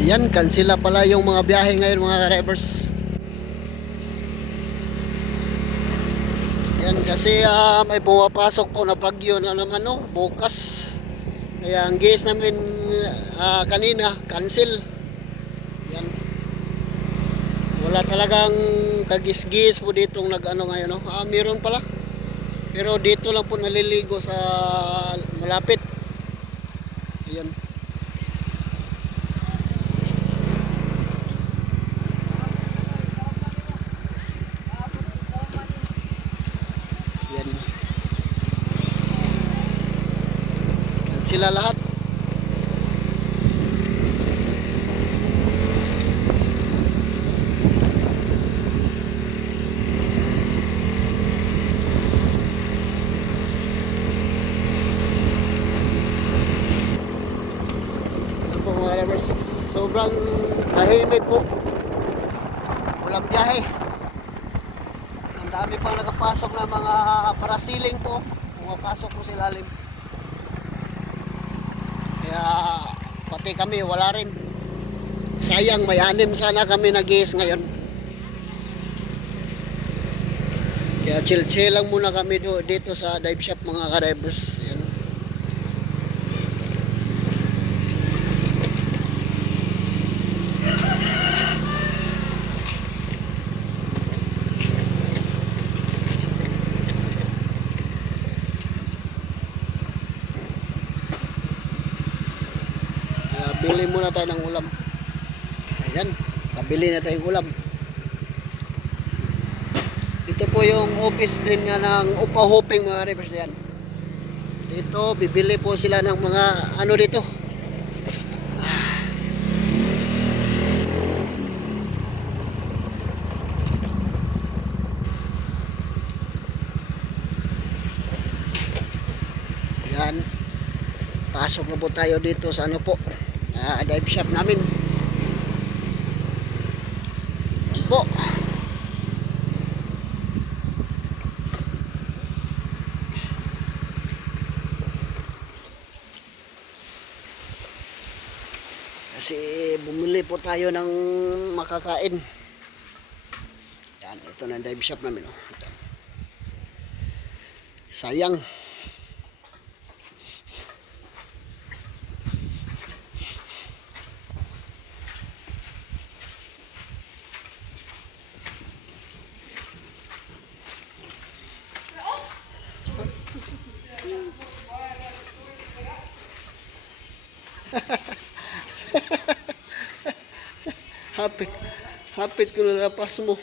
Ayan, kansila pala yung mga biyahe ngayon mga drivers. Yan kasi ah, may pumapasok po na bagyo na naman no, bukas. Kaya ang gas namin ah, kanina, cancel. Yan. Wala talagang kagis-gis po ditong nag-ano ngayon. No? Ah, meron pala. Pero dito lang po naliligo sa malapit. Ayan. Yan. Yan sila lahat. Lovers. Sobrang tahimik po. Walang biyahe. Ang dami pang nakapasok na mga parasiling po. Pumapasok po sa ilalim. Kaya pati kami wala rin. Sayang may anim sana kami nag ngayon. Kaya chill-chill lang muna kami dito sa dive shop mga ka-divers. Yan. Kaya bili muna tayo ng ulam. Ayan, kabili na tayong ulam. Ito po yung office din nga ng Upa Hoping mga rivers yan. Dito, bibili po sila ng mga ano dito. Yan. Pasok na po tayo dito sa ano po. Ah, dive shop namin. Yan po. Kasi bumili po tayo ng makakain. Yan, ito na dive shop namin. Oh. Sayang. Hapit. Hapit ko na lapas mo.